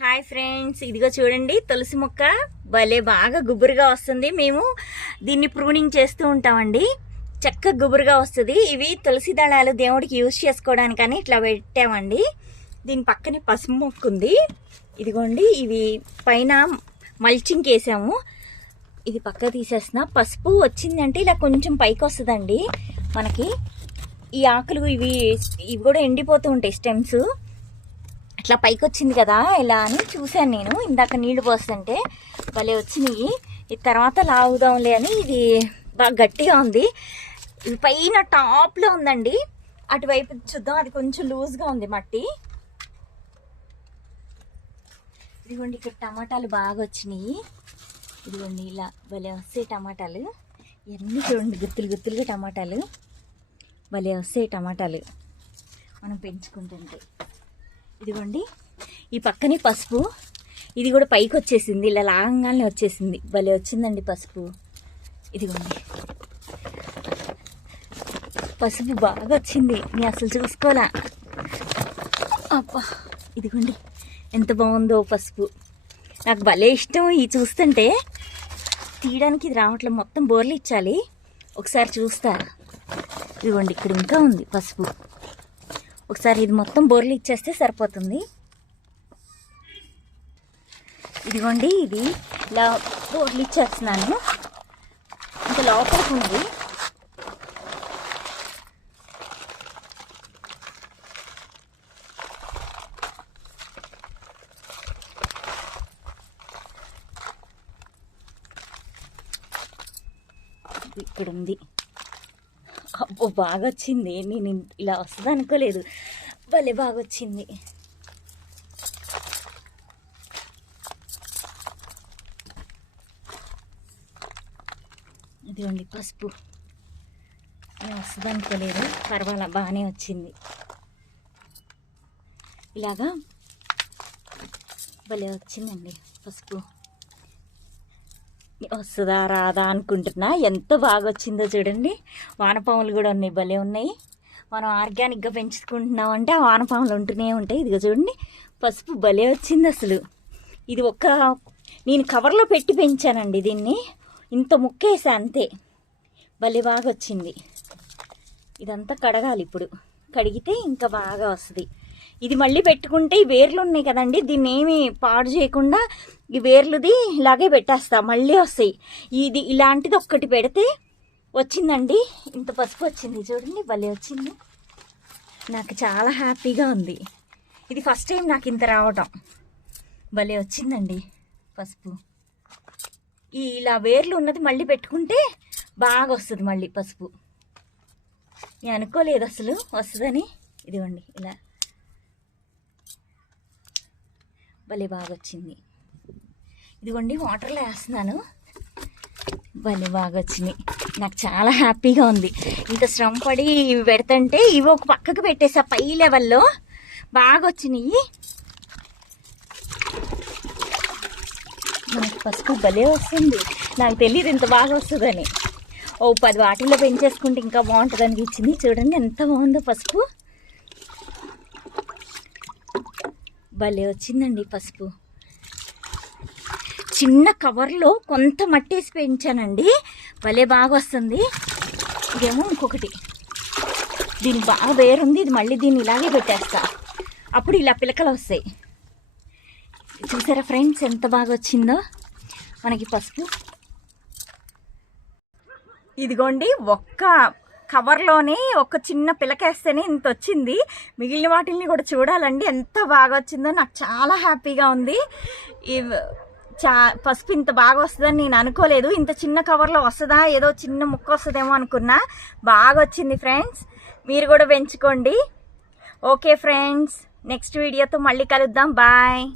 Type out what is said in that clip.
Hi friends, ఇదిగో చూడండి తులసి మొక్క భలే బాగా గుబురుగా వస్తుంది. మేము దీన్ని ప్రూనింగ్ చేస్తూ ఉంటామండి. చక్కగా గుబురుగా వస్తుంది. ఇవి తులసి దళాలు దేవుడికి యూజ్ చేసుకోవడానికని ఇట్లా పెట్టామండి. దీని పక్కనే పసుపు మొక్క ఉంది. ఇదిగోండి, ఇవి పైన మల్చింగ్ వేసాము. ఇది పక్క తీసేస్తున్నా. పసుపు వచ్చిందంటే ఇలా కొంచెం పైకి వస్తుందండి మనకి. ఈ ఆకులు ఇవి కూడా ఎండిపోతూ ఉంటాయి స్టెమ్స్. అట్లా పైకి వచ్చింది కదా ఇలా అని చూశాను నేను. ఇందాక నీళ్లు పోస్తుంటే భలే వచ్చినాయి. ఇది తర్వాత లాగుదాంలే అని ఇది బాగా గట్టిగా ఉంది. ఇది పైన టాప్లో ఉందండి. అటువైపు చూద్దాం, అది కొంచెం లూజ్గా ఉంది మట్టి. ఇదిగోండి, ఇక్కడ టమాటాలు బాగా వచ్చినాయి. ఇదిగోండి ఇలా భలే వస్తాయి టమాటాలు. ఇవన్నీ చూడండి, గుత్తులుగా టమాటాలు భలే వస్తాయి టమాటాలు మనం పెంచుకుంటుంటే. ఇదిగోండి, ఈ పక్కనే పసుపు. ఇది కూడా పైకి వచ్చేసింది, ఇలా లాగంగానే వచ్చేసింది. భలే వచ్చిందండి పసుపు. ఇదిగోండి, పసుపు బాగా వచ్చింది. నేను అసలు చూసుకోలే. అబ్బా, ఇదిగోండి ఎంత బాగుందో పసుపు. నాకు భలే ఇష్టం. ఈ చూస్తుంటే తీయడానికి ఇది రావట్లేదు. మొత్తం బోర్లు ఇచ్చాలి. ఒకసారి చూస్తా. ఇదిగోండి, ఇక్కడ ఇంకా ఉంది పసుపు. ఒకసారి ఇది మొత్తం బోర్లు ఇచ్చేస్తే సరిపోతుంది. ఇదిగోండి, ఇది ఇలా బోర్లు ఇచ్చేస్తున్నాను. ఇంకా లోపలికి ఉంది. ఇక్కడ ఉంది. అబ్బో, బాగా వచ్చింది. నేను ఇలా వస్తుంది అనుకోలేదు. భలే బాగా వచ్చింది. ఇదిగోండి పసుపు. నేను వస్తుంది అనుకోలేదు. పర్వాలా, బాగానే వచ్చింది. ఇలాగా భలే వచ్చిందండి పసుపు. వస్తుందా రాదా అనుకుంటున్నా. ఎంత బాగా వచ్చిందో చూడండి. వానపాములు కూడా ఉన్నాయి, భలే ఉన్నాయి. మనం ఆర్గానిక్గా పెంచుకుంటున్నామంటే ఆ వానపాములు ఉంటూనే ఉంటాయి. ఇదిగో చూడండి, పసుపు భలే వచ్చింది అసలు. ఇది నేను కవర్లో పెట్టి పెంచానండి దీన్ని. ఇంత ముక్కేసా అంతే. భలే బాగా వచ్చింది. ఇదంతా కడగాలి ఇప్పుడు. కడిగితే ఇంకా బాగా వస్తుంది. ఇది మళ్ళీ పెట్టుకుంటే ఈ వేర్లు ఉన్నాయి కదండి, దీన్ని ఏమి పాడు చేయకుండా ఈ వేర్లుది ఇలాగే పెట్టేస్తా, మళ్ళీ వస్తాయి. ఇది ఇలాంటిది ఒక్కటి పెడితే వచ్చిందండి. ఇంత పసుపు వచ్చింది చూడండి, భలే వచ్చింది. నాకు చాలా హ్యాపీగా ఉంది. ఇది ఫస్ట్ టైం నాకు ఇంత రావటం. భలే వచ్చిందండి పసుపు. ఇలా వేర్లు ఉన్నది మళ్ళీ పెట్టుకుంటే బాగా వస్తుంది మళ్ళీ పసుపు. నేను అనుకోలేదు అసలు వస్తుందని. ఇదిగోండి ఇలా భలే బాగా వచ్చింది. ఇదిగోండి, వాటర్లో వేస్తున్నాను. భలే బాగా వచ్చినాయి. నాకు చాలా హ్యాపీగా ఉంది. ఇంత శ్రమ పడి ఇవి పెడుతుంటే ఇవి ఒక పక్కకు పెట్టేసా. పై లెవెల్లో బాగా వచ్చినాయి. మనకు పసుపు భలే వస్తుంది. నాకు తెలియదు ఇంత బాగా వస్తుందని. 10 వాటిల్లో పెంచేసుకుంటే ఇంకా బాగుంటుంది అనిపించింది. చూడండి ఎంత బాగుందో పసుపు. భలే వచ్చిందండి పసుపు. చిన్న కవర్లో కొంత మట్టేసి పెంచానండి. భలే బాగా వస్తుంది. ఇదేమో ఇంకొకటి, దీనికి బాగా వేరుంది. ఇది మళ్ళీ దీన్ని ఇలాగే పెట్టేస్తా, అప్పుడు ఇలా పిలకలు వస్తాయి. చూసారా ఫ్రెండ్స్ ఎంత బాగా వచ్చిందో మనకి పసుపు. ఇదిగోండి, ఒక్క కవర్లోనే ఒక చిన్న పిలకేస్తేనే ఇంత వచ్చింది. మిగిలిన వాటిని కూడా చూడాలండి ఎంత బాగా వచ్చిందో. నాకు చాలా హ్యాపీగా ఉంది. పసుపు ఇంత బాగా వస్తుందని నేను అనుకోలేదు. ఇంత చిన్న కవర్లో వస్తుందా, ఏదో చిన్న ముక్క వస్తుందేమో అనుకున్నా. బాగా వచ్చింది ఫ్రెండ్స్. మీరు కూడా పెంచుకోండి. ఓకే ఫ్రెండ్స్, నెక్స్ట్ వీడియోతో మళ్ళీ కలుద్దాం. బాయ్.